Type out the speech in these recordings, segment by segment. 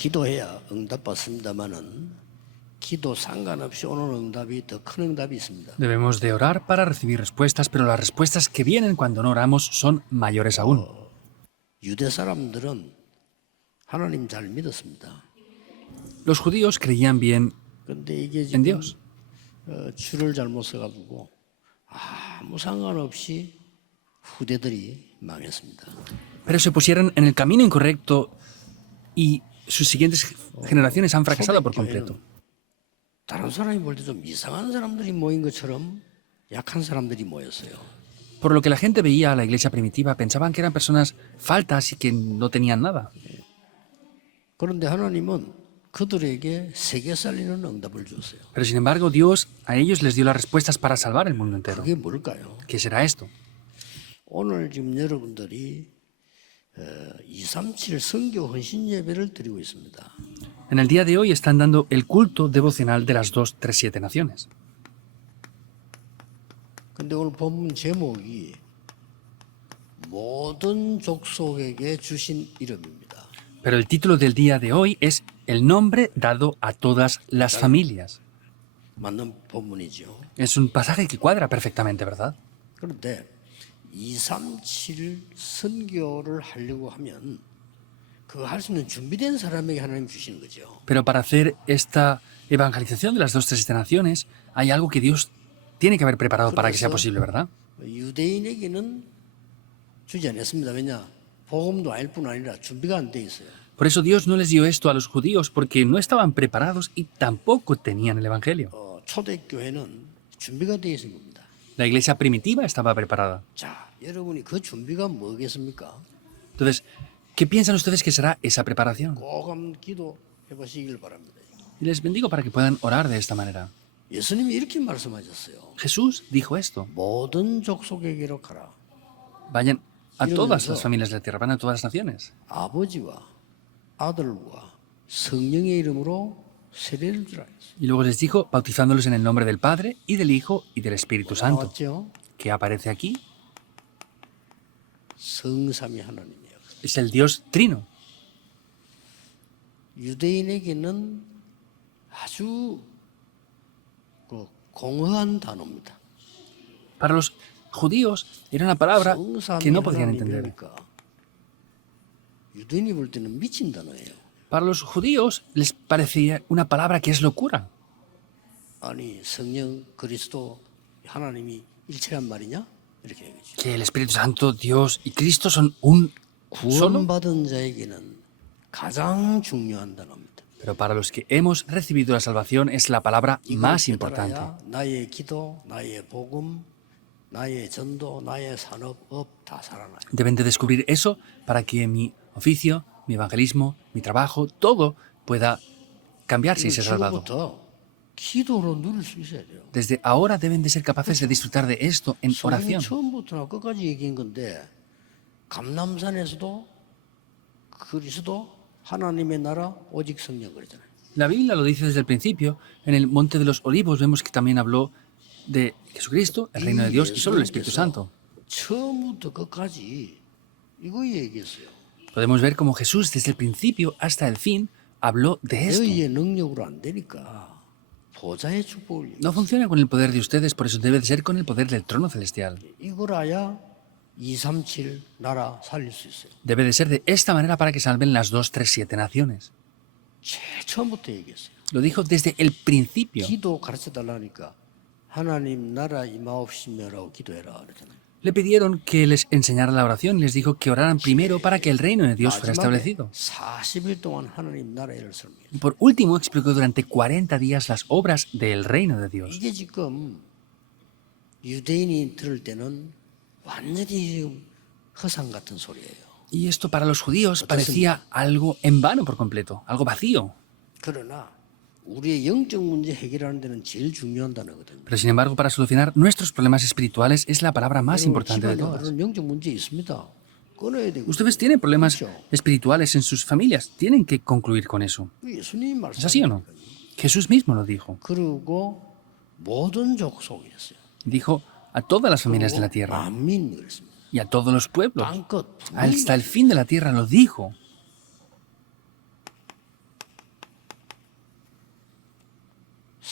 기도해야 응답받습니다마는 기도 상관없이 오는 응답이 더 큰 응답이 있습니다. Debemos de orar para recibir respuestas, pero las respuestas que vienen cuando no oramos son mayores aún. 유대 사람들은 하나님 잘 믿었습니다. Los judíos creían bien 그런데 이게 en 지금 Dios, 줄을 잘못 써가지고 아무 상관없이 후대들이 망했습니다. pero se pusieron en el camino incorrecto y sus siguientes generaciones han fracasado por completo. 다른 사람이 볼 때 좀 이상한 사람들이 모인 것처럼 약한 사람들이 모였어요. Por lo que la gente veía a la iglesia primitiva, pensaban que eran personas faltas y que no tenían nada. 그런데 하나님은 그들에게 세계 살리는 응답을 주었어요. Pero sin embargo, Dios a ellos les dio las respuestas para salvar el mundo entero. 그게 뭘까요? ¿Qué será esto? 오늘 지금 여러분들이 237 선교 헌신 예배를 드리고 있습니다. En el día de hoy están dando el culto devocional de las 237 naciones. 근데 오늘 본문 제목이 모든 족속에게 주신 이름입니다. Pero el título del día de hoy es El nombre dado a todas las familias. 맞는 본문이죠. Es un pasaje que cuadra perfectamente, ¿verdad? 그런데 237 선교를 하려고 하면 그거 할 수 있는 준비된 사람에게 하나님 주시는 거죠. Pero para hacer esta evangelización de las 237 naciones, hay algo que Dios tiene que haber preparado para que sea posible, ¿verdad? 유대인에게는 주지 않았습니다. 왜냐? 복음도 아닐 뿐 아니라 준비가 안 돼 있어요. Por eso Dios no les dio esto a los judíos porque no estaban preparados y tampoco tenían el evangelio. 초대교회는 준비가 돼 있는 겁니다. La iglesia primitiva estaba preparada. 자, 여러분이 그 준비가 뭐겠습니까? Entonces, ¿qué piensan ustedes que será esa preparación? 꼭 한번 기도해 보시길 바랍니다. Y les bendigo para que puedan orar de esta manera. 예수님이 이렇게 말씀하셨어요. Jesús dijo esto: 모든 족속에게로 가라. vayan a todas las familias de la tierra, van a todas las naciones. 아버지와 아들과 성령의 이름으로 세례를 주라 했어요. Y luego les dijo, bautizándolos en el nombre del Padre y del Hijo y del Espíritu Santo. 나왔죠? ¿Qué aparece aquí? 성삼위 하나님이에요. Es el Dios Trino. 유대인에게는 아주 공허한 단어입니다. Para los judíos era una palabra 성삼위 que no podían entender. 하나님이니까 유대인이 볼 때는 미친 단어예요. Para los judíos les parecía una palabra que es locura. 아니 성령 그리스도 하나님이 일체란 말이냐? 이렇게 얘기죠. Que el Espíritu Santo, Dios y Cristo son un solo. 구원받은 자에게는 가장 중요한 단어입니다. Pero para los que hemos recibido la salvación es la palabra más 이걸 importante. 깨달아야 나의 기도, 나의 복음, 나의 전도, 나의 산업업 다 살아나요. Deben de descubrir eso para que mi oficio, mi evangelismo, mi trabajo, todo pueda cambiarse y ser salvado. 지금부터 기도로 누릴 수 있어야 돼요. Desde ahora deben de ser capaces de disfrutar de esto en 성경이 oración. 처음부터 끝까지 얘기한 건데 감람산에서도 그리스도 하나님의 나라 오직 성령 그랬잖아요. La Biblia lo dice desde el principio. En el Monte de los Olivos vemos que también habló de Jesucristo, el reino de Dios y solo el Espíritu Santo. 처음부터 끝까지 이거 얘기했어요. Podemos ver cómo Jesús desde el principio hasta el fin habló de esto. 너희의 능력으로 안 되니까 보좌의 축복을 No funciona con el poder de ustedes, por eso debe de ser con el poder del trono celestial. 이걸 알아야 237 나라 살릴 수 있어요. Debe de ser de esta manera para que salven las 237 naciones. 제일 처음부터 얘기했어요. Lo dijo desde el principio. 기도 가르쳐 달라니까 하나님 나라 임하옵시며라고 기도해라 그랬잖아요. Le pidieron que les enseñara la oración y les dijo que oraran primero para que el reino de Dios fuera 마지막에 establecido. 40일 동안 하나님 나라 일을 설명해요. Y por último explicó durante 40 días las obras del reino de Dios. 이게 지금 유대인이 들을 때는 완전히 지금 허상 같은 소리예요. Y esto para los judíos parecía algo en vano por completo, algo vacío. 그러나 우리의 영적 문제 해결하는 데는 제일 중요한 단어거든요. Pero sin embargo, para solucionar nuestros problemas espirituales es la palabra más importante de 집안에 todas. 그런 영적 문제 있습니다. 끊어야 되고. Ustedes tienen problemas espirituales en sus familias, tienen que concluir con eso. 예수님이 ¿Es así o no? 말씀하셨거든요. Jesús mismo lo dijo. 그리고 모든 족속이었어요. Dijo a todas las familias de la tierra 만민 그랬습니다. y a todos los pueblos. 땅끝 Hasta el fin de la tierra lo dijo.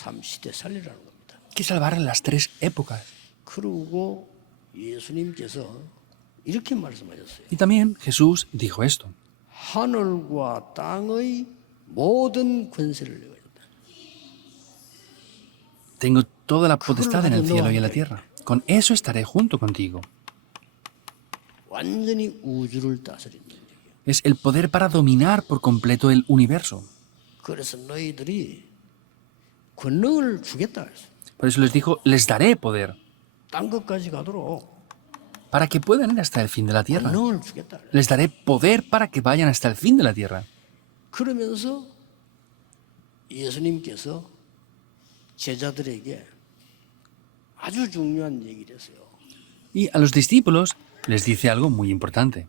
삼시대 살리라는 겁니다. Hay que salvar las tres épocas. 그러고 예수님께서 이렇게 말씀하셨어요. Y también Jesús dijo esto. 하늘과 땅의 모든 권세를 내가 줬다. Tengo toda la potestad en el cielo y en la tierra. Con eso estaré junto contigo. 완전히 우주를 다스린다. Es el poder para dominar por completo el universo. 그래서 너희들이 권능을 주겠다 했어요. Por eso les dijo, les daré poder 땅 끝까지 가도록 para que puedan ir hasta el fin de la tierra. 권능을 주겠다. Les daré poder para que vayan hasta el fin de la tierra. 그러면서 예수님께서 제자들에게 아주 중요한 얘기를 했어요. Y a los discípulos les dice algo muy importante.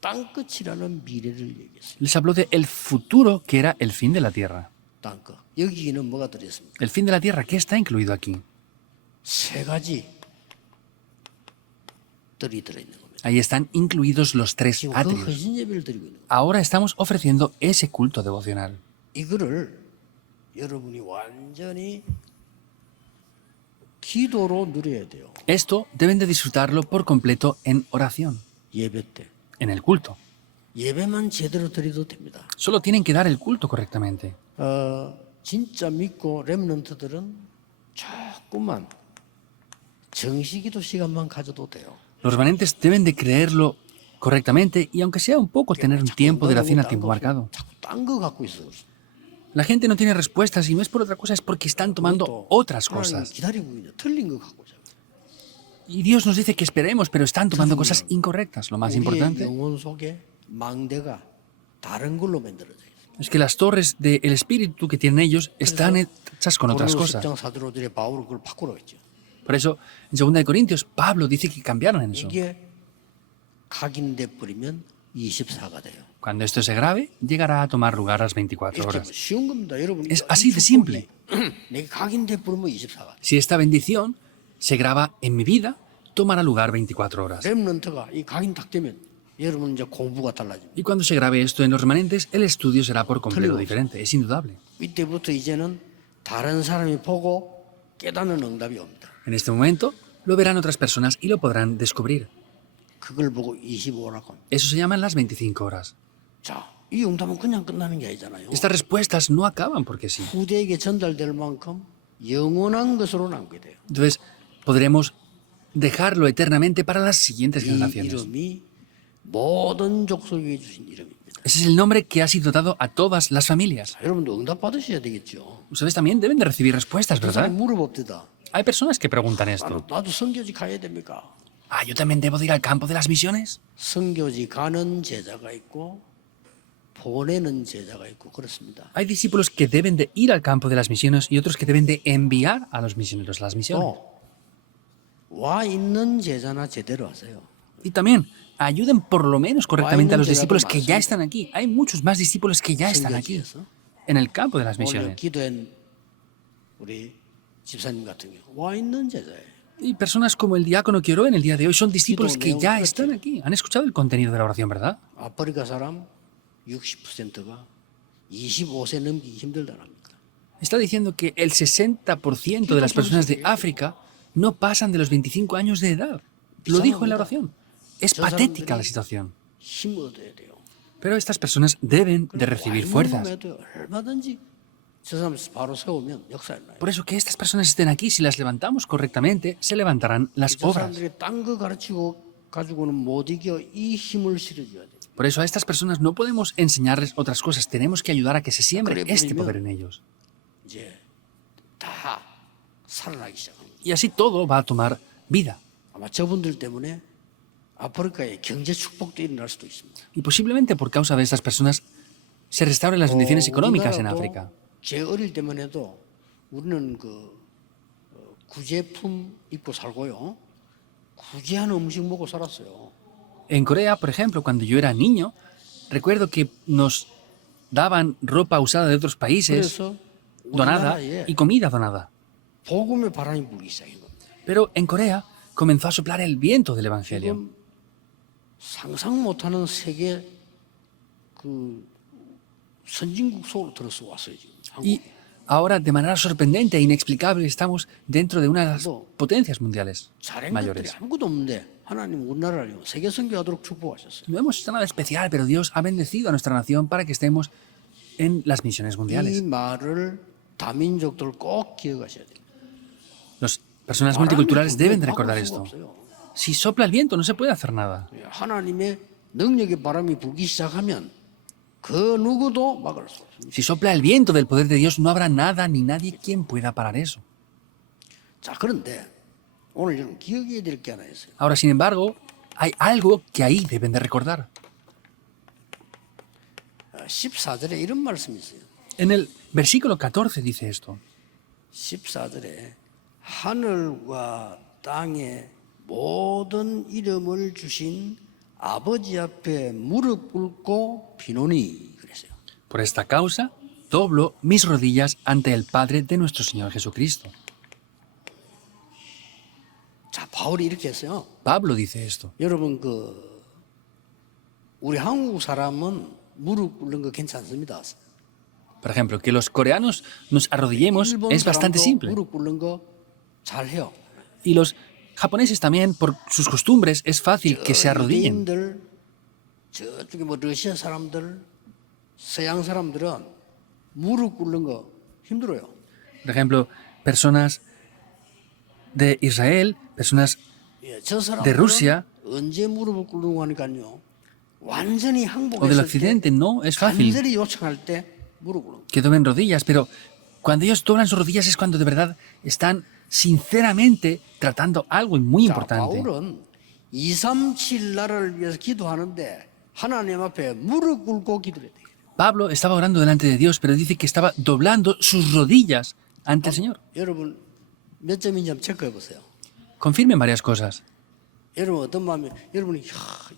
땅 끝이라는 미래를 얘기했어요. Les habló de el futuro que era el fin de la tierra. 땅 끝. 여기는 뭐가 들어있습니까? El fin de la tierra, ¿qué está incluido aquí? 세 가지 뜰이 들어있는 겁니다. Ahí están incluidos los tres 지금 그 atrios. 헌신 예배를 드리고 있는 거예요. Ahora estamos ofreciendo ese culto devocional. 이거를 여러분이 완전히 기도로 누려야 돼요. Esto deben de disfrutarlo por completo en oración, 예배 때. en el culto. 예배만 제대로 드려도 됩니다. Solo tienen que dar el culto correctamente. 진짜 믿고 렘넌트들은 조금만 정시기도 시간만 가져도 돼요. Los remanentes deben de creerlo correctamente y aunque sea un poco tener un tiempo de oración a tiempo marcado. 자꾸 딴 거 갖고 있어. La gente no tiene respuestas y no es por otra cosa, es porque están tomando otras cosas. 기다리고 있는 틀린 거 갖고 있어요. Y Dios nos dice que esperemos, pero están tomando cosas incorrectas. Lo más 우리의 importante 영혼 속에 망대가 다른 걸로 만들어져 있어요. es que las torres del espíritu que tienen ellos están hechas con otras cosas. 고린도 10장 사도로들의 바울은 그걸 바꾸라고 했죠. Por eso, en 2 Corintios, Pablo dice que cambiaron en eso. 이게 각인돼 버리면 24가 돼요. Cuando esto se grabe, llegará a tomar lugar a las 24 이렇게 horas. 쉬운 겁니다, 여러분. Es así de simple. 내가 각인돼 버리면 24가 돼. Si esta bendición se graba en mi vida, tomará lugar 24 horas. 렘넌트가 이 각인 딱 되면 여러분 이제 공부가 달라집니다. Y cuando se grabe esto en los remanentes, el estudio será por completo diferente. Es indudable. 이때부터 이제는 다른 사람이 보고 깨닫는 응답이 옵니다. En este momento, lo verán otras personas y lo podrán descubrir. 그걸 보고 25라고 합니다. Eso se llaman las 25 horas. 자, 이 응답은 그냥 끝나는 게 아니잖아요. Estas respuestas no acaban porque sí. 후대에게 전달될 만큼 영원한 것으로 남게 돼요. Entonces, podremos dejarlo eternamente para las siguientes 이 generaciones. 이름이 모든 족속에게 주신 이름입니다. Ese es el nombre que ha sido dado a todas las familias. 자, 여러분도 응답 받으셔야 되겠죠. Ustedes también deben de recibir respuestas, 그 사람이 ¿verdad? 물어봅니다. Hay personas que preguntan esto. 나도 선교지 가야 됩니까? Ah, ¿yo también debo de ir al campo de las misiones? 선교지 가는 제자가 있고 보내는 제자가 있고 그렇습니다. Hay discípulos que deben de ir al campo de las misiones y otros que deben de enviar a los misioneros a las misiones. 또 와 있는 제자나 제대로 하세요. Y también ayuden por lo menos correctamente a los discípulos que ya están aquí. Hay muchos más discípulos que ya están aquí, 선교지에서 en el campo de las 오늘 misiones. 기도한 우리 집사님 같은 경우 와 있는 제자예요. Y personas como el diácono que oró en el día de hoy son discípulos que ya están aquí. Han escuchado el contenido de la oración, ¿verdad? 아프리카 사람 60%가 25세 넘기기 힘들다는 합니다. Está diciendo que el 60% de las personas de África no pasan de los 25 años de edad. Lo dijo en la oración. Es patética la situación. 힘 얻어야 돼요. Pero estas personas deben de recibir fuerzas. 해도 얼마든지 저 사람 바로 세우면 역사 일어나요. Por eso que estas personas estén aquí, si las levantamos correctamente, se levantarán las 저 obras. 사람들이 딴 거 가르치고 가지고는 못 이겨 이 힘을 실어줘야 돼요. Por eso a estas personas no podemos enseñarles otras cosas, tenemos que ayudar a que se siembre este poder en ellos. 이제 다 살아나기 시작합니다. Y así todo va a tomar vida. 아마 저분들 때문에 아프리카에 경제 축복도 일어날 수도 있습니다. Y posiblemente por causa de estas personas se restauren las bendiciones económicas en 우리나라도 África. 제 어릴 때만 해도 우리는 그 구제품 입고 살고요. 구제한 음식 먹고 살았어요. En Corea, por ejemplo, cuando yo era niño, recuerdo que nos daban ropa usada de otros países, 그래서 donada, 우리나라에 y comida donada. 복음의 바람이 불기 시작한 겁니다. Pero en Corea comenzó a soplar el viento del Evangelio. 지금 상상 못하는 세계 그 선진국 속으로 들어서 왔어요 지금. 한국. Y Ahora, de manera sorprendente e inexplicable, estamos dentro de una de las No. potencias mundiales 잘한 것들이 mayores. 아무것도 없는데 하나님 우리나라를 세계 선교하도록 축복하셨어요. No hemos hecho nada especial, pero Dios ha bendecido a nuestra nación para que estemos en las misiones 이 mundiales. 말을 다민족들 꼭 기억하셔야 돼요. Las personas multiculturales deben de recordar esto. Si sopla el viento, no se puede hacer nada. 하나님의 능력의 바람이 불기 시작하면 그 누구도 막을 수 없습니다. Si sopla el viento del poder de Dios, no habrá nada ni nadie quien pueda parar eso. 자, 그런데 오늘 여러분 기억해야 될 게 하나 있어요. Ahora, sin embargo, hay algo que ahí deben de recordar. 14절에 이런 말씀이 있어요. En el versículo 14 dice esto. 14절에 하늘과 땅의 모든 이름을 주신 아버지 앞에 무릎 꿇고 비노니 그랬어요. Por esta causa, doblo mis rodillas ante el Padre de nuestro Señor Jesucristo. 자, 바울이 이렇게 했어요. Pablo dice esto. 여러분 우리 한국 사람은 무릎 꿇는 거 괜찮습니다. Por ejemplo, que los coreanos nos arrodillemos 일본 es bastante 사람도 simple. 무릎 꿇는 거 잘해요. Y los japoneses también, por sus costumbres, es fácil que se arrodillen. 유대인들, 저쪽에 뭐 러시아 사람들, 서양 사람들은 무릎 꿇는 거 힘들어요. Por ejemplo, personas de Israel, personas 예, 저 de 사람들은 Rusia 언제 무릎을 꿇는 거니까요. 완전히 o del 항복했을 때 occidente no es fácil 간절히 요청할 때 무릎 꿇는 거. que doblen rodillas, pero cuando ellos doblan sus rodillas es cuando de verdad están sinceramente tratando algo muy 자, importante. 바울은 237 나라를 위해서 기도하는데 하나님 앞에 무릎 꿇고 기도를 해요. Pablo estaba orando delante de Dios, pero dice que estaba doblando sus rodillas ante el Señor. 여러분 몇 점인지 한번 체크해 보세요. Confirmen varias cosas. 여러분 어떤 마음에 여러분이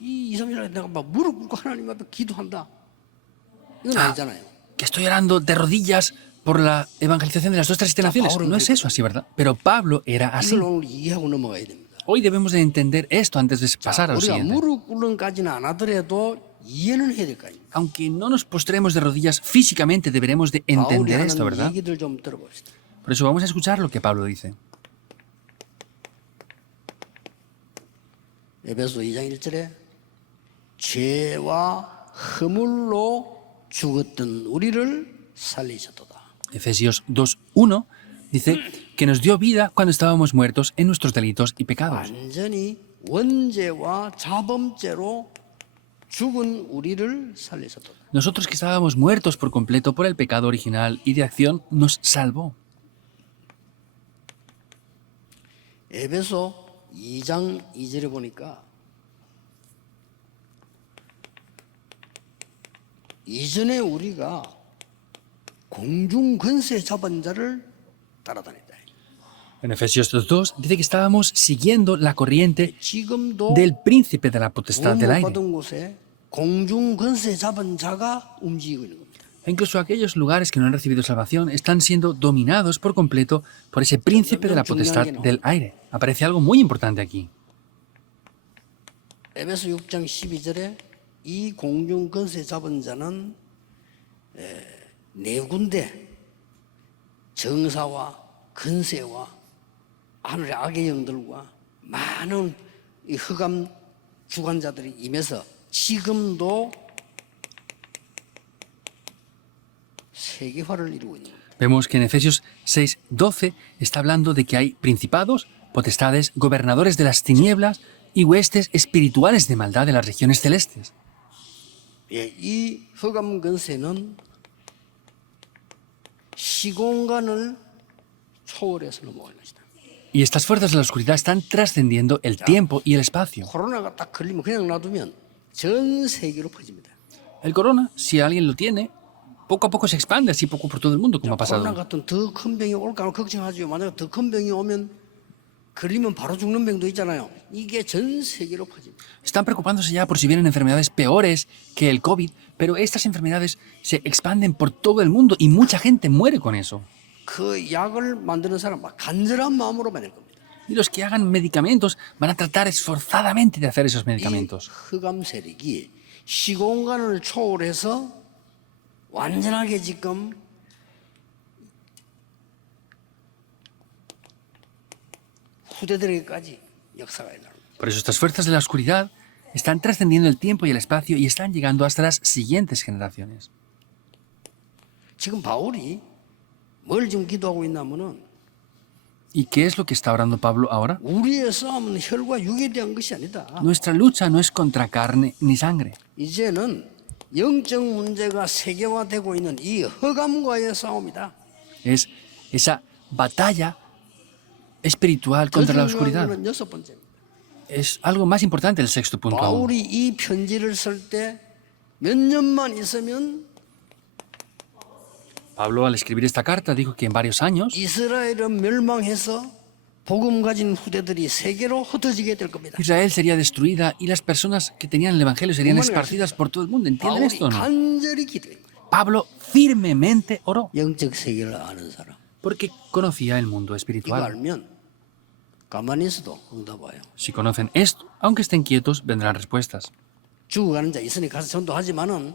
이 237 내가 막 무릎 꿇고 하나님 앞에 기도한다. 이건 아니잖아요. Que estoy orando de rodillas por la evangelización de las dos tres naciones. No es eso así, ¿verdad? Pero Pablo era así. 이걸 오늘 이해하고 넘어가야 됩니다. Hoy debemos de entender esto antes de pasar a lo 우리가 siguiente. 무릎 꿇는까지는 안 하더라도 이해는 해야 될 거 아닙니까? Aunque no nos postremos de rodillas físicamente, deberemos de 바울이 entender 하는 esto, ¿verdad? 얘기들 좀 들어봅시다. Por eso vamos a escuchar lo que Pablo dice. 에베소 2장 1절에 죄와 허물로 죽었던 우리를 살리셨도다. Efesios 2:1 dice que nos dio vida cuando estábamos muertos en nuestros delitos y pecados. 완전히 원죄와 자범죄로 죽은 우리를 살리셨도다. Nosotros que estábamos muertos por completo por el pecado original y de acción, nos salvó. 에베소 2장 2절에 보니까 이전에 우리가 공중 권세 잡은 자를 따라다녔다. En Efesios 2:2 dice que estábamos siguiendo la corriente 지금도 del príncipe de la potestad del aire. 받은 곳에 공중 권세 잡은 자가 움직이고 있는 겁니다. E incluso aquellos lugares que no han recibido salvación están siendo dominados por completo por ese príncipe de la potestad del aire. Aparece algo muy importante aquí. 에베소 6장 12절에 이 공중 권세 잡은 자는 네 군데 정사와 근세와 하늘의 악의 영들과 많은 이 흑암 주관자들이 임해서 지금도 세계화를 이루고 있는 거예요. Vemos que en Efesios 6:12 está hablando de que hay principados, potestades, gobernadores de las tinieblas y huestes espirituales de maldad de las regiones celestes. 예, 이 흑암 근세는 시공간을 초월해서 넘어가는 것이다. Y estas fuerzas de la oscuridad están trascendiendo el tiempo y el espacio. 코로나가 딱 걸리면 그냥 놔두면 전 세계로 퍼집니다. El corona, si alguien lo tiene, poco a poco se expande así poco por todo el mundo, como ha pasado. 코로나 같은 더 큰 병이 올까 걱정하죠. 만약 더 큰 병이 오면 걸리면 바로 죽는 병도 있잖아요. 이게 전 세계로 퍼집니다. Están preocupándose ya por si vienen enfermedades peores que el COVID, pero estas enfermedades se expanden por todo el mundo y mucha gente muere con eso. 그 약을 만드는 사람 간절한 마음으로 만들 겁니다. Y los que hagan medicamentos van a tratar esforzadamente de hacer esos 이 medicamentos. 흑암 세력이 시공간을 초월해서 완전하게 지금 후대들에게까지 역사가 일어납니다. Por eso estas fuerzas de la oscuridad están trascendiendo el tiempo y el espacio y están llegando hasta las siguientes generaciones. 지금 바울이 뭘 지금 기도하고 있냐면은 ¿Y qué es lo que está orando Pablo ahora? 우리의 싸움은 혈과 육에 대한 것이 아니다. Nuestra lucha no es contra carne ni sangre. 이제는 영적 문제가 세계화되고 있는 이 흑암과의 싸움이다. Es esa batalla espiritual contra la 더 중요한 oscuridad. 거는 여섯 번째입니다. Es algo más importante el sexto punto aún. 바울이 이 편지를 쓸 때 몇 년만 있으면 Pablo al escribir esta carta dijo que en varios años 이스라엘은 멸망해서 복음 가진 후대들이 세계로 흩어지게 될 겁니다. Israel sería destruida y las personas que tenían el Evangelio serían esparcidas por todo el mundo. ¿Entienden 바울이 esto o no? 간절히 기도한 거예요. Pablo firmemente oró 영적 세계를 아는 사람. porque conocía el mundo 이거 espiritual. 알면 가만히 있어도 응답 와요. Si conocen esto, aunque estén quietos, vendrán respuestas. 죽어가는 자 있으니 가서 전도하지만은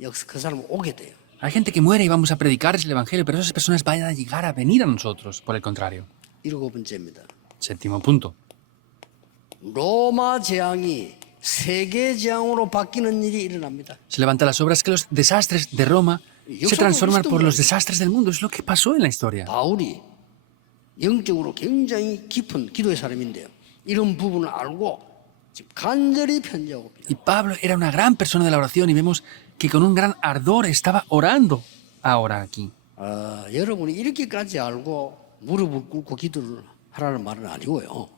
역시 그 사람은 오게 돼요. Hay gente que muere y vamos a predicarles el Evangelio, pero esas personas van a llegar a venir a nosotros, por el contrario. 일곱 번째입니다. Séptimo punto. 로마 재앙이 세계 재앙으로 바뀌는 일이 일어납니다. Se levanta las obras que los desastres de Roma se transforman por los desastres del mundo. Es lo que pasó en la historia. 바울이 영적으로 굉장히 깊은 기도의 사람인데요. 이런 부분을 알고 지금 간절히 편지하고 있습니다. Y Pablo era una gran persona de la oración y vemos que con un gran ardor estaba orando ahora aquí. 여러분이 이렇게까지 알고 무릎을 꿇고 기도를 하라는 말은 아니고요.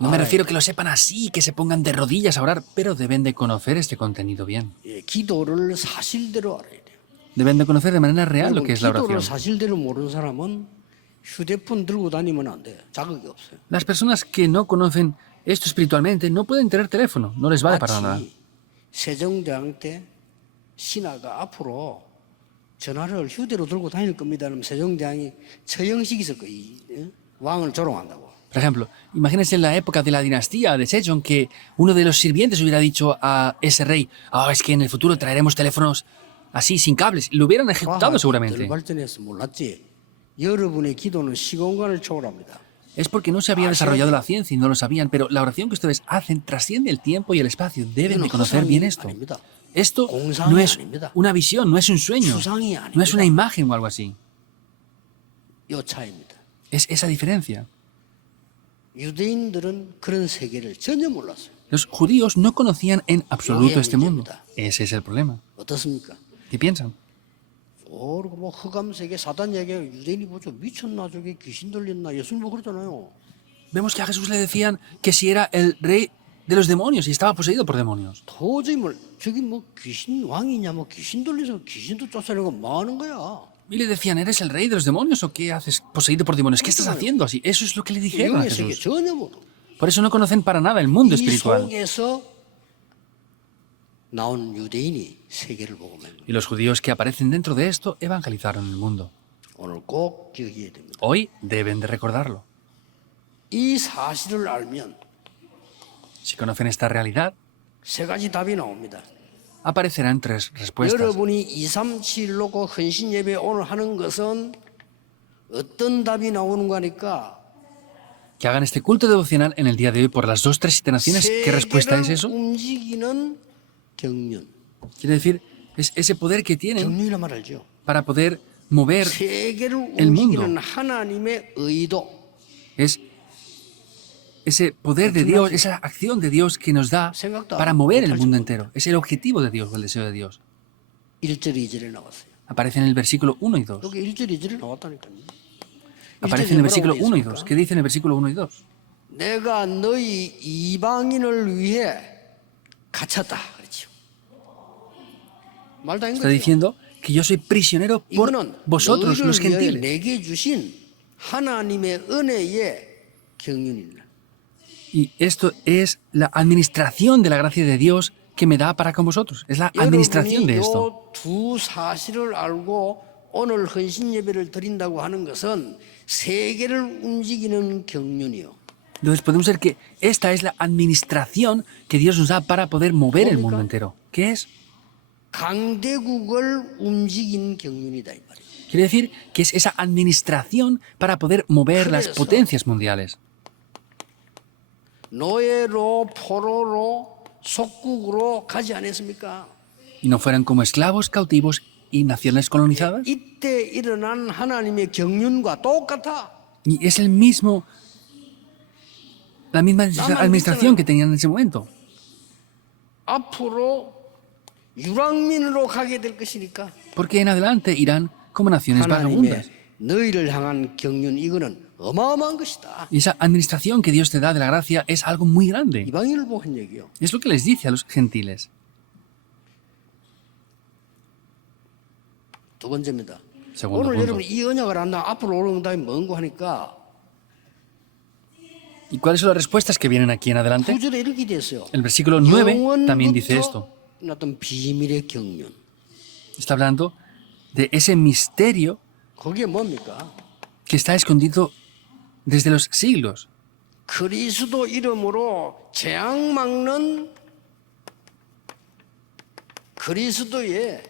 No me refiero que lo sepan así, que se pongan de rodillas a orar, pero deben de conocer este contenido bien. 예, 기도를 사실대로 알아야 돼요. Deben de conocer de manera real lo 여러분, que es la 기도를 oración. 사실대로 모르는 사람은 휴대폰 들고 다니면 안 돼요. 자격이 없어요. Las personas que no conocen esto espiritualmente no pueden tener teléfono, no les vale para nada. 마치 세종대왕 때 신하가 앞으로 전화를 휴대로 들고 다닐 겁니다. 그러면 세종대왕이 처형식 있을 거예요. 예? 왕을 조롱한다고. Por ejemplo, imagínense en la época de la dinastía de Sejong que uno de los sirvientes hubiera dicho a ese rey, es que en el futuro traeremos teléfonos así, sin cables. Lo hubieran ejecutado 덜 seguramente. 발전해서 몰랐지. 여러분의 기도는 시공간을 초월합니다. Es porque no se había desarrollado la ciencia y no lo sabían, pero la oración que ustedes hacen trasciende el tiempo y el espacio. Deben de conocer bien esto. Esto no es una visión, no es un sueño, no es una imagen o algo así. 요 차이입니다. Es esa diferencia. 유대인들은 그런 세계를 전혀 몰랐어요. Los judíos no conocían en absoluto este mundo. Ese es el problema. 어떻습니까? ¿Qué piensan? 그리고 뭐 흑암 세계 사단 얘기가 유대인이 보죠. 미쳤나 저게 귀신 들렸나 예수님 뭐 그러잖아요. Vemos que a Jesús le decían que si era el rey de los demonios y estaba poseído por demonios. 도저히 저기 뭐 귀신 왕이냐 뭐 귀신 들려서 귀신도 쫓아내고 뭐 하는 거야. Y le decían, ¿eres el rey de los demonios o qué haces poseído por demonios? ¿Qué estás haciendo así? Eso es lo que le dijeron a 영의 세계 Jesús. 전혀 모르. Por eso no conocen para nada el mundo 이 espiritual. 속에서 나온 유대인이 세계를 보고 말. Y los judíos que aparecen dentro de esto evangelizaron el mundo. 오늘 꼭 기억해야 됩니다. Hoy deben de recordarlo. 이 사실을 알면 Si conocen esta realidad, 세 가지 답이 나옵니다. aparecerán tres respuestas. 여러분이 237 놓고 헌신 예배 오늘 하는 것은 어떤 답이 나오는 거니까 Que hagan este culto devocional en el día de hoy por las 2, 3 naciones. ¿Qué respuesta es eso? 움직이는 경륜. Quiere decir, es ese poder que tienen 경륜이란 말 알죠? para poder mover, 세계를 el mundo. 움직이는 하나님의 의도. es ese poder de Dios, esa acción de Dios que nos da para mover el mundo entero. Es el objetivo de Dios o el deseo de Dios. 1절, 2절에 나왔어요. Aparece en el versículo 1 y 2. 여기 1절, 2절에 나왔다니까요. Aparece en el versículo 1 y 2. ¿Qué dice en el versículo 1 y 2? 내가 너희 이방인을 위해 갇혔다. 그렇죠. 말도 안 Está 거죠. diciendo que yo soy prisionero por 이거는 vosotros, los 너희를 위해 gentiles. 내게 주신 하나님의 은혜의 경륜입니다. Y esto es la administración de la gracia de Dios que me da para con vosotros. Es la administración de esto. 두 사실을 알고 오늘 헌신 예배를 드린다고 하는 것은 세계를 움직이는 경륜이요. Entonces podemos ver que esta es la administración que Dios nos da para poder mover el mundo entero. ¿Qué es? 강대국을 움직이는 경륜이다 이 말이에요. Quiere decir que es esa administración para poder mover las potencias mundiales. 노예로 포로로 속국으로 가지 않았습니까? ¿Y no fueran como esclavos cautivos y naciones colonizadas? 이때 일어난 하나님의 경륜과 똑같아. Y es la misma administración que tenían en ese momento. 앞으로 유랑민으로 가게 될 것이니까. Porque en adelante irán como naciones vagabundas. 하나님의 너희를 향한 경륜 이거는 어마어마한 것이다. Y esa administración que Dios te da de la gracia es algo muy grande. 이방인을 보고 한 얘기요. Es lo que les dice a los gentiles. 두 번째입니다. Segundo 오늘 punto. 여러분 이 언약을 안다 앞으로 오는 응답이 뭔고 하니까 ¿Y cuáles son las respuestas que vienen aquí en adelante? 9절에 이렇게 돼 있어요. El versículo 9 también dice esto. 어떤 비밀의 경륜. Está hablando de ese misterio 그게 뭡니까? que está escondido desde los siglos. 그리스도 이름으로 재앙 막는 그리스도의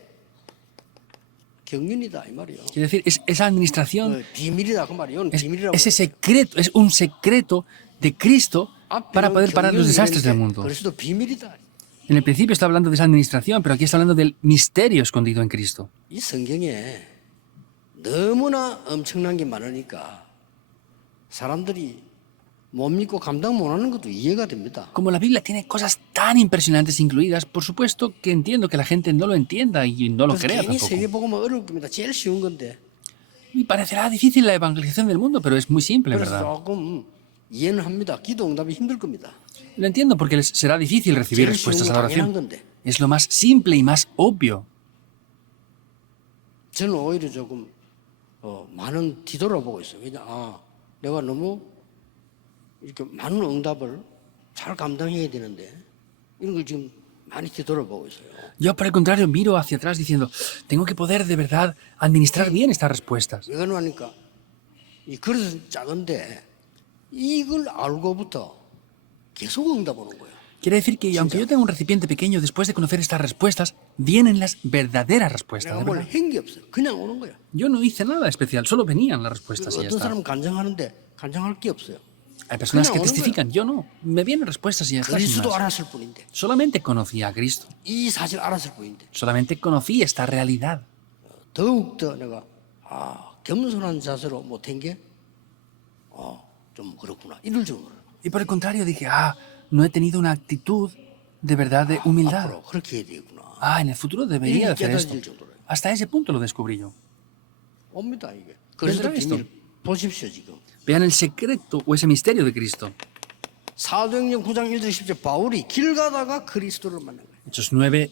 경륜이다 이 말이요. Quiere decir, es esa administración, 비밀이다 그 말이요. 비밀이라고. ese secreto, es un secreto de Cristo para poder parar los desastres del mundo. 그리스도 비밀이다. En el principio está hablando de esa administración, pero aquí está hablando del misterio escondido en Cristo. 이 성경에 너무나 엄청난 게 많으니까 사람들이 못 믿고 감당 못하는 것도 이해가 됩니다. Como la Biblia tiene cosas tan impresionantes incluidas, por supuesto que entiendo que la gente no lo entienda y no lo 그래서 crea 괜히 tampoco. 세계복음은 어려울 겁니다. 제일 쉬운 건데. Y parecerá difícil la evangelización del mundo, pero es muy simple, 그래서 ¿verdad? 조금 이해는 합니다. 기도 응답이 힘들 겁니다. Lo entiendo porque les será difícil recibir 제일 respuestas 쉬운 a la 거 당연한 oración. 건데. Es lo más simple y más obvio. 저는 오히려 조금 많은 뒤돌아보고 있어요. 왜냐, 내가 너무 이렇게 많은 응답을 잘 감당해야 되는데 이런 걸 지금 많이 뒤돌아보고 있어요. Yo, por el contrario, miro hacia atrás diciendo, tengo que poder de verdad administrar bien estas respuestas. 왜 그러니까 이 그릇은 작은데 이걸 알고부터 계속 응답 오는 거예요. Quiere decir que aunque yo tenga un recipiente pequeño, después de conocer estas respuestas, vienen las verdaderas respuestas. 내가 de 뭘 verdad. 한 게 없어요. 그냥 오는 거야. Yo no hice nada especial, solo venían las respuestas y ya 어떤 está. 사람은 간증하는데 간증할 게 없어요. Hay personas que 그냥 오는 testifican, yo no. Me vienen respuestas y ya está. sin 그리스도 más. 알았을 뿐인데 Solamente conocí a Cristo. 이 사실 알았을 뿐인데 Solamente conocí esta realidad. 더욱더 내가 겸손한 자세로 못한 게 좀 그렇구나 이럴 정도로 Y por el contrario dije, no he tenido una actitud de verdad de humildad. 앞으로 그렇게 해야 되겠구나. En el futuro debería de hacer esto. 깨달아질 정도로 Hasta ese punto lo descubrí yo. 옵니다 이게. 그래서 vendrá esto. 비밀 보십시오 지금. Vean el secreto o ese misterio de Cristo. 사도행전 9장 1절 10절 바울이 길 가다가 그리스도를 만난 거예요. Hechos 9,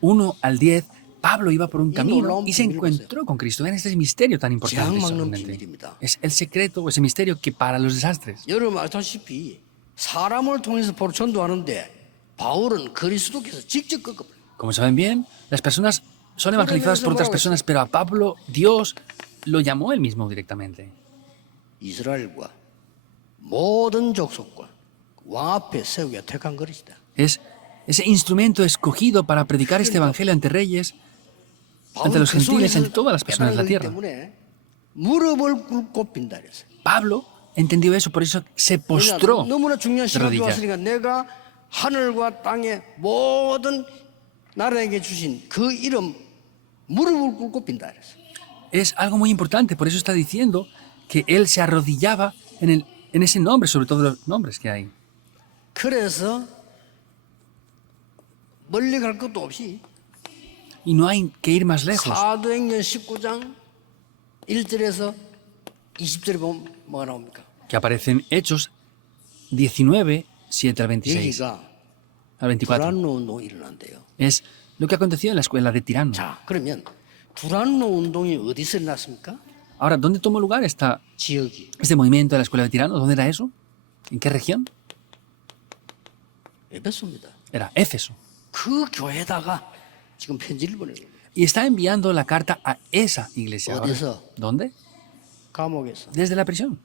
1 al 10, Pablo iba por un camino y se encontró con Cristo. Vean este misterio tan importante. Solamente. Es el secreto o ese misterio que para los desastres. 여러분 알다시피 사람을 통해서 바로 전도하는데 바울은 그리스도께서 직접 꺾어버려요. Como saben bien, las personas son evangelizadas por otras personas, pero a Pablo Dios lo llamó él mismo directamente. 이스라엘과 모든 족속과 왕 앞에 세우게 택한 그릇이다. Es ese instrumento escogido para predicar este evangelio ante reyes, ante los gentiles, ante todas las personas de la tierra. 무릎을 꿇고 빈다 그랬어요. Pablo entendió eso, por eso se postró 너무나 중요한 de 시간이 rodillas. 왔으니까 내가 하늘과 땅의 모든 나라에게 주신 그 이름 무릎을 꿇고 빈다 그랬어요. Es algo muy importante, por eso está diciendo que él se arrodillaba en ese nombre, sobre todos los nombres que hay. 그래서 멀리 갈 것도 없이 Y no hay que ir más lejos. 사도행전 19장 1절에서 20절에 보면 뭐가 나옵니까? Que aparecen Hechos 19, 7 al 26, 여기가 al 24. 두란노 운동이 일어난대요. Es lo que aconteció en la escuela de Tirano. 자, 그러면 두란노 운동이 어디서 일어났습니까? Ahora, ¿dónde tomó lugar 지역이 este movimiento de la escuela de Tirano? ¿Dónde era eso? ¿En qué región? 에베소입니다. Era Éfeso. 그 교회에다가 지금 편지를 보내는 거예요. Y está enviando la carta a esa iglesia. ahora. 어디서? ¿Dónde? 감옥에서. Desde la prisión.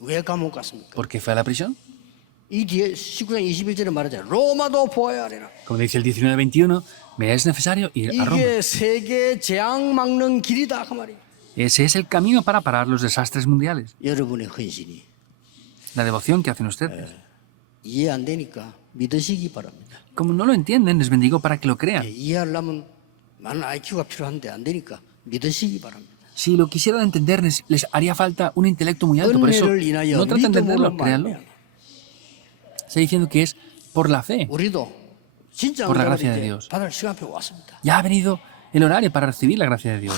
왜 감옥 갔습니까? ¿Por qué fue a la prisión? 이 뒤에 19장 21절에 말하잖아요. 로마도 보아야 하리라. Como dice el 19:21, me es necesario ir a Roma. 이게 세계 재앙 막는 길이다 그 말이에요. Ese es el camino para parar los desastres mundiales. 여러분의 헌신이 La devoción que hacen ustedes. 이해 안 되니까 믿으시기 바랍니다. Como no lo entienden, les bendigo para que lo crean. 이해하려면 많은 IQ가 필요한데 안 되니까 믿으시기 바랍니다. Si lo quisieran entender, les haría falta un intelecto muy alto. Por eso, 은혜를 인하여 no traten de entenderlo, 믿음으로 créanlo. 말미암아 Está diciendo que es por la fe. 우리도 진짜 Por la 응답을 gracia de 이제 Dios. 받을 시간표 왔습니다. Ya ha venido el horario para recibir la gracia de Dios.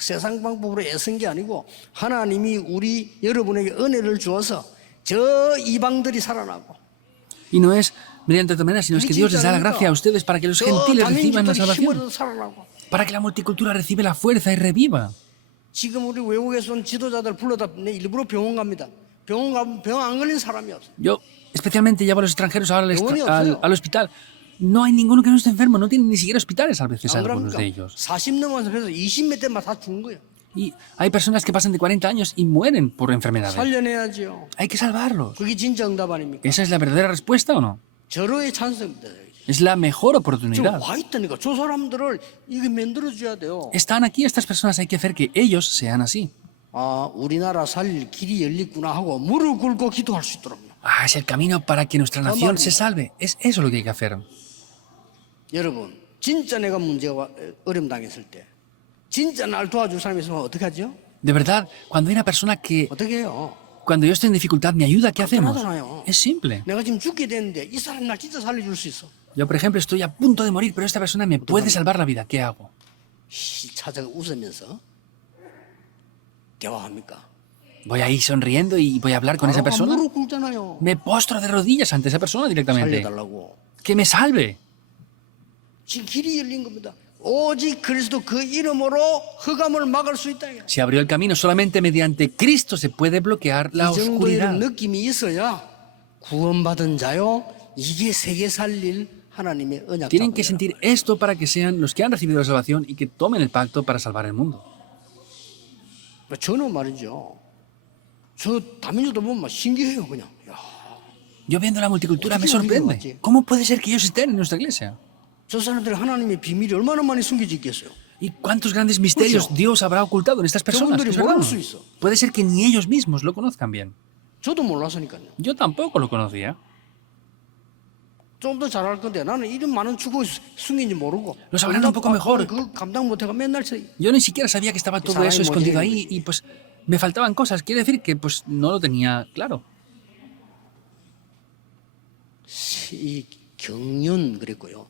세상 방법으로 애쓴 게 아니고 하나님이 우리 여러분에게 은혜를 주어서 저 이방들이 살아나고 Y no es mediante otra manera, sino es que Dios les da la gracia a ustedes para que los 저 gentiles reciban la 다민족들이 salvación. 힘으로 살아나고 Para que la multicultura reciba la fuerza y reviva. 지금 우리 외국에서 온 지도자들 불러다 내 일부러 병원 갑니다. 병원 가면 병 안 걸린 사람이 없어. Yo especialmente llevo a los extranjeros ahora Demonio, feo. al hospital. No hay ninguno que no esté enfermo, no tienen ni siquiera hospitales a veces 안 algunos 그럽니까? de ellos. 40 넘어서 해서 20몇 대만 다 죽은 거예요. Y hay personas que pasan de 40 años y mueren por enfermedades. 살려내야지요. Hay que salvarlos. 그게 진짜 응답 아닙니까? ¿Esa es la verdadera respuesta o no? 절호의 찬스입니다. Es la mejor 지금 oportunidad. 와 있다니까 저 사람들을 이게 만들어줘야 돼요. Están aquí estas personas, hay que hacer que ellos sean así. 아, 우리나라 살릴 길이 열렸구나 하고 무릎 꿇고 기도할 수 있도록. Ah, es el camino para que nuestra nación se salve. Es eso lo que hay que hacer. 여러분, 진짜 내가 문제가 어려움 당했을 때, 진짜 날 도와줄 사람이 있으면 어떻게 하죠? De verdad, cuando hay una persona que, 어떻게 해요? cuando yo estoy en dificultad, me ayuda, ¿qué hacemos? 간단하잖아요. Es simple. 내가 지금 죽게 됐는데 이 사람 날 진짜 살려줄 수 있어. Yo, por ejemplo, estoy a punto de morir, pero esta persona me puede salvar la vida. ¿Qué hago? 찾아가 웃으면서 대화합니까? Voy ahí sonriendo y voy a hablar con esa persona. 무릎 꿇잖아요. Me postro de rodillas ante esa persona directamente. 살려달라고. Que me salve. 지금 길이 열린 겁니다. 오직 그리스도 그 이름으로 흑암을 막을 수 있다. 이 Se abrió el camino. Solamente mediante Cristo se puede bloquear la 정도의 oscuridad. 느낌이 있어야 구원받은 자요. 이게 세계 살릴 하나님의 언약. Tienen que sentir esto para que sean los que han recibido la salvación y que tomen el pacto para salvar el mundo. 저는 말이죠. 저 다민족도 보면 막 신기해요, 그냥. 야, Yo viendo la multicultura me sorprende. ¿Cómo puede ser que ellos estén en nuestra iglesia? 저 사람들이 하나님의 비밀이 얼마나 많이 숨겨져 있겠어요. ¿Y cuántos grandes misterios Dios habrá ocultado en estas personas? 저분들이 ¿Es verdad o 모를 no? 수 있어. Puede ser que ni ellos mismos lo conozcan bien. 저도 몰랐으니까요. Yo tampoco lo conocía. 좀 더 잘할 건데 나는 이런 많은 축복이 숨긴지 모르고. Lo sabrán un poco mejor. 그 감당 못해가 맨날 저 Yo ni siquiera sabía que estaba todo eso escondido ahí y pues me faltaban cosas. Quiere decir que pues no lo tenía claro. 이 경륜 그랬고요.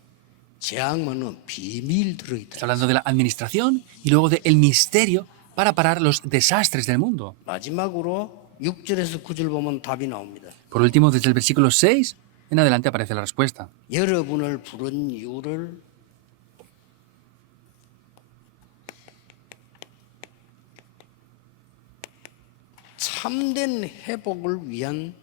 재앙만은 비밀 들어있다. Está hablando de la administración y luego del misterio para parar los desastres del mundo. 마지막으로 6절에서 9절 보면 답이 나옵니다. Por último, desde el versículo 6 en adelante aparece la respuesta. 여러분을 부른 이유를 참된 회복을 위한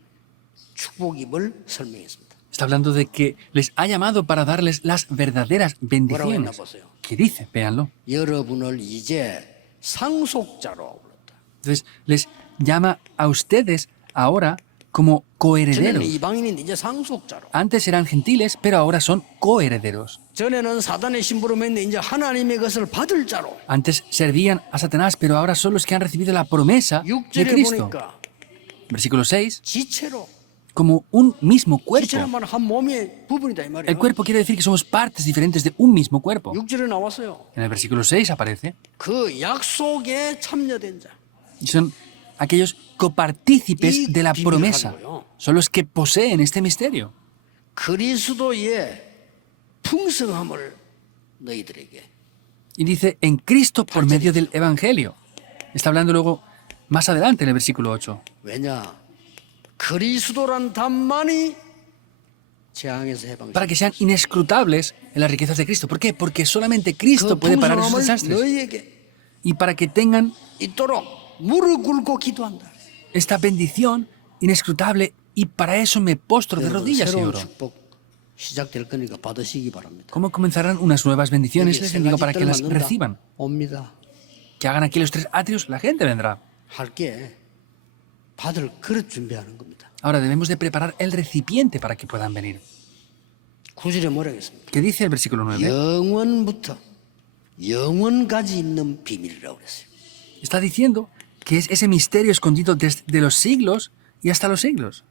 축복임을 설명했습니다. Está hablando de que les ha llamado para darles las verdaderas bendiciones. ¿Qué dice? Véanlo. 여러분을 이제 상속자로 불렀다. Entonces, les llama a ustedes ahora como 전에는 coherederos. 이방인인데 이제 상속자로. Antes eran gentiles, pero ahora son coherederos. 전에는 사단의 심부름 했는데 이제 하나님의 것을 받을 자로. Antes servían a Satanás, pero ahora son los que han recibido la promesa de 6절에 Cristo. 보니까 Versículo 6. 지체로. Como un mismo cuerpo. 지체란 말은 한 몸의 부분이다 이 말이에요. El cuerpo quiere decir que somos partes diferentes de un mismo cuerpo. 6절에 나왔어요. En el versículo 6 aparece. 그 약속에 참여된 자. Y son aquellos copartícipes de la promesa. Son los que poseen este misterio. 그리스도의 풍성함을 너희들에게. Y dice, en Cristo por medio del Evangelio. Está hablando luego más adelante en el versículo 8. 왜냐? 그리스도란 단만이 재앙에서 해방시켜. Para que sean inescrutables en las riquezas de Cristo. ¿Por qué? Porque solamente Cristo puede parar esos desastres. 너희에게 Y para que tengan 있도록 무릎 꿇고 기도한다. esta bendición inescrutable. Y para eso me postro de rodillas y 새로운 oro. 축복 시작될 거니까 받으시기 바랍니다. ¿Cómo comenzarán unas nuevas bendiciones? Les bendigo para que las reciban. 옵니다. Que hagan aquí los 3 atrios, la gente vendrá. 할게 받을 그릇 준비하는 겁니다. Ahora debemos de preparar el recipiente para que puedan venir. 9절에 뭐라 했습니까? ¿Qué dice el versículo 9? 영원부터 영원까지 있는 비밀이라고 그랬어요. Está diciendo que es ese misterio escondido desde los siglos y hasta los siglos.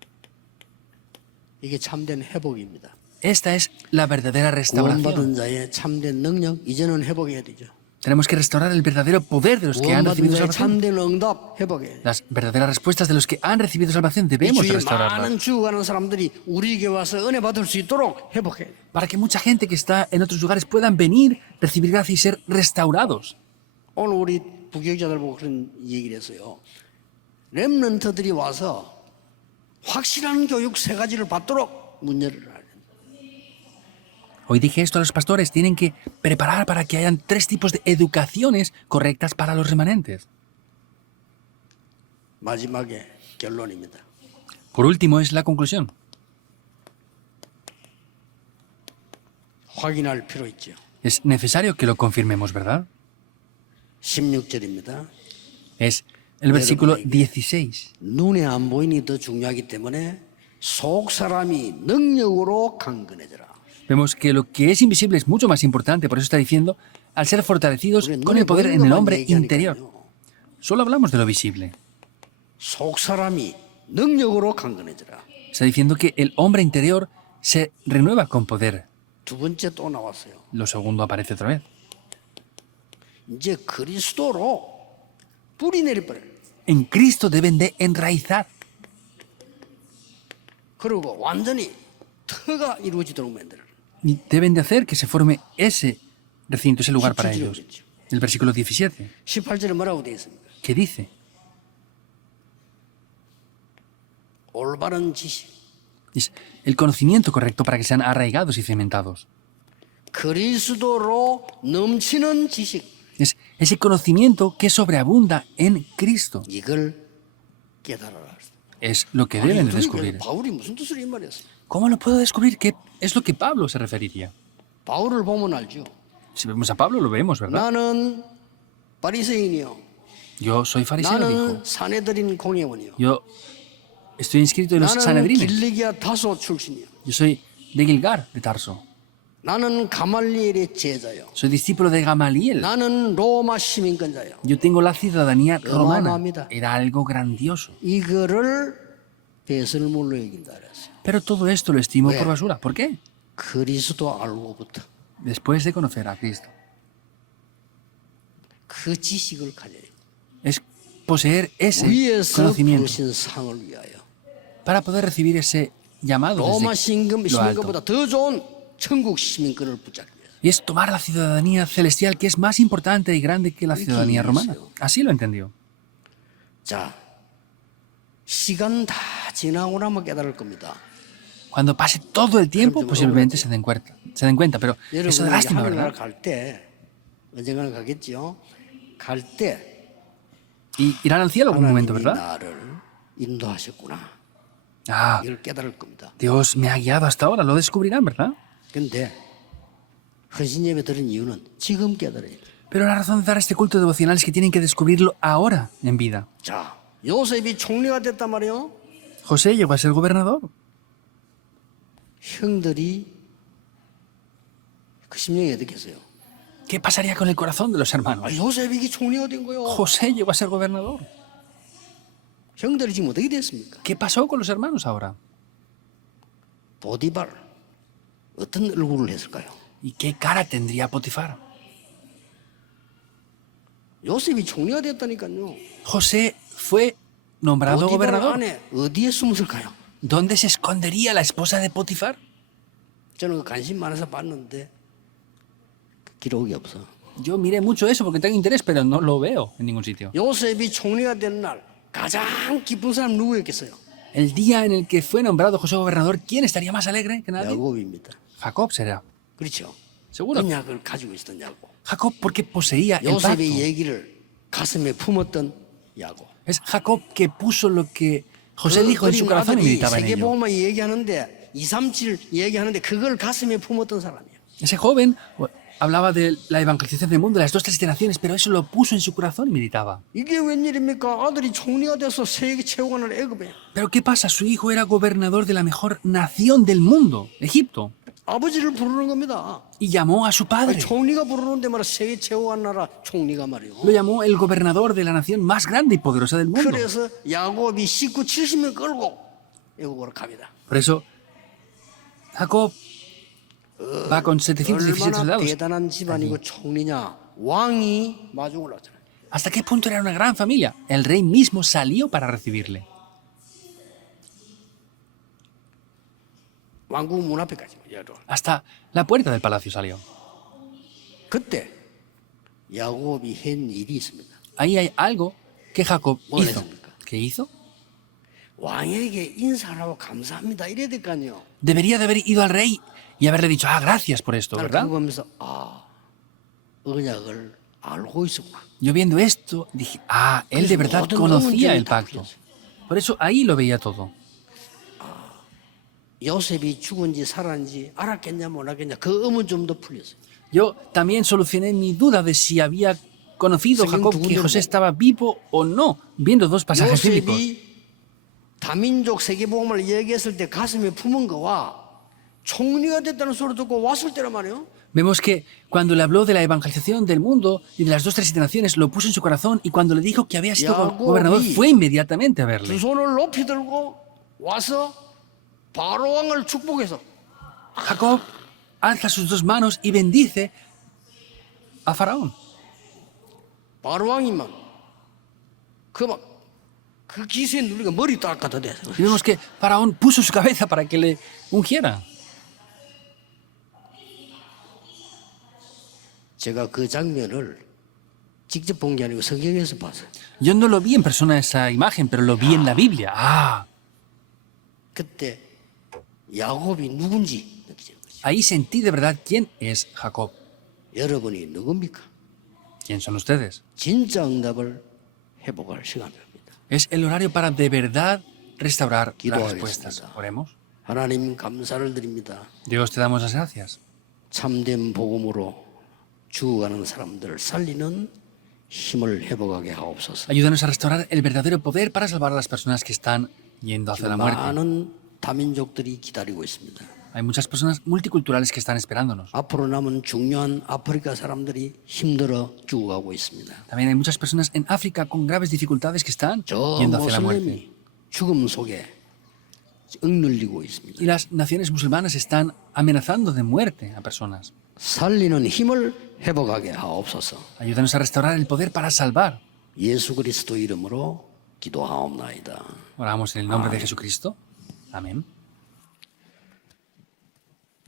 이게 참된 회복입니다. Esta es la verdadera restauración. 구원받은 자의 참된 능력 이제는 회복해야 되죠. Tenemos que restaurar el verdadero poder de los que han 구원받은 recibido 자의 salvación. 참된 응답 회복해야 돼요. Las verdaderas respuestas de los que han recibido salvación 이 debemos 주위에 restaurarlas. 많은 죽어가는 사람들이 우리에게 와서 은혜 받을 수 있도록 회복해야 돼요. Para que mucha gente que está en otros lugares puedan venir, recibir gracia y ser restaurados. 오늘 우리 부교육자들 보고 그런 얘기를 했어요. 렘넌트들이 와서 확실한 교육 세 가지를 받도록 문 열어라. Hoy dije esto a los pastores, tienen que preparar para que hayan 3 tipos de educaciones correctas para los remanentes. 마지막에 결론입니다. Por último es la conclusión. 확인할 필요 있죠. Es necesario que lo confirmemos, ¿verdad? 16절입니다. Es el versículo 16. 눈에 안 보이니 더 중요하기 때문에 속 사람이 능력으로 강건해져라. Vemos que lo que es invisible es mucho más importante, por eso está diciendo, al ser fortalecidos con el poder en el hombre interior. Solo hablamos de lo visible. 속 사람이 능력으로 강건해져라. Está diciendo que el hombre interior se renueva con poder. 두 번째 또 나왔어요. Lo segundo aparece otra vez. 이제 그리스도로 뿌리 내릴 뻔. En Cristo deben de enraizar. 그리고 완전히 터가 이루어지도록 만들어. Y deben de hacer que se forme ese recinto, ese lugar para ellos. El versículo 17, 18절에 뭐라고 되어 있습니까? que dice, 올바른 지식. es el conocimiento correcto para que sean arraigados y cementados. 그리스도로 넘치는 지식. Es ese conocimiento que sobreabunda en Cristo. 이걸 깨달아라. Es lo que deben de descubrir. 바울이 무슨 뜻을 이 말이었어요? ¿Cómo lo puedo descubrir? ¿Qué es lo que Pablo se referiría? 바울을 보면 알죠. Si vemos a Pablo, lo vemos, ¿verdad? 나는 바리새인이요. Yo soy fariseo, 나는 dijo. 사내들인 공회원이요. Yo estoy inscrito en los 나는 Sanedrines. 길리기아 다소 출신이요. Yo soy de Gilgar, de Tarso. 나는 가말리엘의 제자요. Soy discípulo de Gamaliel. 나는 로마 시민권자요. Yo tengo la ciudadanía romana. 어마어마합니다. Era algo grandioso. 이거를 배설물로 여긴다 그랬어요. Pero todo esto lo estimo 왜? por basura. ¿Por qué? 그리스도 알고부터 Después de conocer a Cristo. 그 지식을 가져야 돼요. Es poseer ese 위에서 conocimiento 부르신 상을 위하여. para poder recibir ese llamado 로마 desde lo alto. 시민권보다 더 좋은 천국 시민권을 붙잡기 위해서. Y es tomar la ciudadanía celestial que es más importante y grande que la ciudadanía romana. Así lo entendió. 자, 시간 다 지나고 나면 깨달을 겁니다. Cuando pase todo el tiempo, posiblemente se den cuenta. Pero eso da 여러분이 lástima, 하늘나라 ¿verdad? 갈 때 언젠가는 가겠죠. 갈 때 Y irán al cielo algún momento, 하나님이 ¿verdad? 나를 인도하셨구나. Ah, 이걸 깨달을 겁니다. Dios me ha guiado hasta ahora. Lo descubrirán, ¿verdad? 근데 헌신 예배 드린 이유는 지금 깨달아야 돼요. Pero la razón de dar este culto devocional es que tienen que descubrirlo ahora, en vida. 자, 요셉이 총리가 됐단 말이에요. José llegó a ser gobernador. 형들이 그 심령이 어떻겠어요? ¿Qué pasaría con el corazón de los hermanos? 아, 요셉이 총리가 된 거예요. José llegó a ser gobernador. 형들이 지금 어떻게 됐습니까? ¿Qué pasó con los hermanos ahora? 보디발 어떤 얼굴을 했을까요? ¿Y qué cara tendría Potifar? 요셉이 총리가 됐다니까요. José fue nombrado 보디발 gobernador. 안에 어디에 숨었을까요? ¿Dónde se escondería la esposa de Potifar? 저는 그 관심 많아서 봤는데 기록이 없어. Yo miré mucho eso porque tengo interés, pero no lo veo en ningún sitio. 요셉이 총리가 된 날 가장 기쁜 사람 누구였겠어요? El día en el que fue nombrado José gobernador, ¿quién estaría más alegre que nadie? 야곱입니다. Jacob será. 그렇죠. Seguro. 언약을 가지고 있었던 야곱. Jacob porque poseía el pacto. 요셉의 얘기를 가슴에 품었던 야곱. Es Jacob que puso lo que José dijo en su corazón y meditaba en ello. 세계보험만 얘기하는데 237 얘기하는데 그걸 가슴에 품었던 사람이에요. Ese joven hablaba de la evangelización del mundo, de las 2 generaciones, pero eso lo puso en su corazón y meditaba. 이게 웬일입니까? 아들이 총리가 돼서 세계 최고관을 애굽에. Pero ¿qué pasa? Su hijo era gobernador de la mejor nación del mundo, Egipto, 아버지를 부르는 겁니다. y llamó a su padre. 총리가 부르는데 말이야 세계 최고관 나라 총리가 말이요. Lo llamó el gobernador de la nación más grande y poderosa del mundo. 그래서 야곱이 식구 70명 끌고 애굽으로 갑니다. Por eso Jacob va con 717 얼마나 soldados. 대단한 집안이고 총리냐. 왕이 마중을 하잖아요. ¿Hasta qué punto era una gran familia? El rey mismo salió para recibirle. 왕국 문 앞에까지. Hasta la puerta del palacio salió. 그때 야곱이 한 일이 있습니다. Ahí hay algo que Jacob ¿Cuál hizo. es? ¿Qué hizo? 왕에게 인사하라고 감사합니다. 이래야 될 거 아니에요. Debería de haber ido al rey y haberle dicho, gracias por esto, 나는 ¿verdad? 그거 보면서 언약을 알고 있었구나. Yo viendo esto, dije, él de verdad conocía el pacto. Por eso ahí lo veía todo. 요셉이 죽은지 살았는지 알았겠냐 몰랐겠냐 그 의문 좀 더 풀렸어요. Yo también solucioné mi duda de si había conocido Jacob que José estaba vivo o no, viendo dos pasajes bíblicos. 요셉이 다민족 세계복음을 얘기했을 때 가슴에 품은 거와 총리가 됐다는 소리 듣고 왔을 때란 말이에요. Vemos que cuando le habló de la evangelización del mundo y de las dos tres naciones, lo puso en su corazón y cuando le dijo que había sido gobernador, fue inmediatamente a 두 verle. 손을 높이 들고 와서 바로 왕을 축복해서 Jacob alza sus dos manos y bendice a Faraón. 바로 왕이만 그 기세에 누리가 머리 닦아도 돼. Y vemos que Faraón puso su cabeza para que le ungiera. 제가 그 장면을 직접 본 게 아니고 성경에서 봤어요. Yo no lo vi en persona esa imagen, pero lo vi en la Biblia. 그때 야곱이 누군지 느끼는 거죠. Ahí sentí de verdad quién es Jacob. 여러분이 누굽니까? ¿Quién son ustedes? 진짜 응답을 회복할 시간입니다. Es el horario para de verdad restaurar las 기도하겠습니다. respuestas. Oremos. 하나님 감사를 드립니다. Dios, te damos las gracias. 참된 복음으로 죽어가는 사람들을 살리는 힘을 회복하게 하옵소서. Ayúdanos a restaurar el verdadero poder para salvar a las personas que están yendo hacia la muerte. 많은 다민족들이 기다리고 있습니다. Hay muchas personas multiculturales que están esperándonos. 앞으로 남은 중요한 아프리카 사람들이 힘들어 죽어가고 있습니다. También hay muchas personas en África con graves dificultades que están 저 yendo hacia la muerte. 모슬렘이 죽음 속에 억눌리고 있습니다. Y las naciones musulmanas están amenazando de muerte a personas. 살리는 힘을 회복하게 하옵소서. Ayúdanos a restaurar el poder para salvar. 예수 그리스도 이름으로 기도하옵나이다. Oramos en el nombre de Jesucristo. Amén.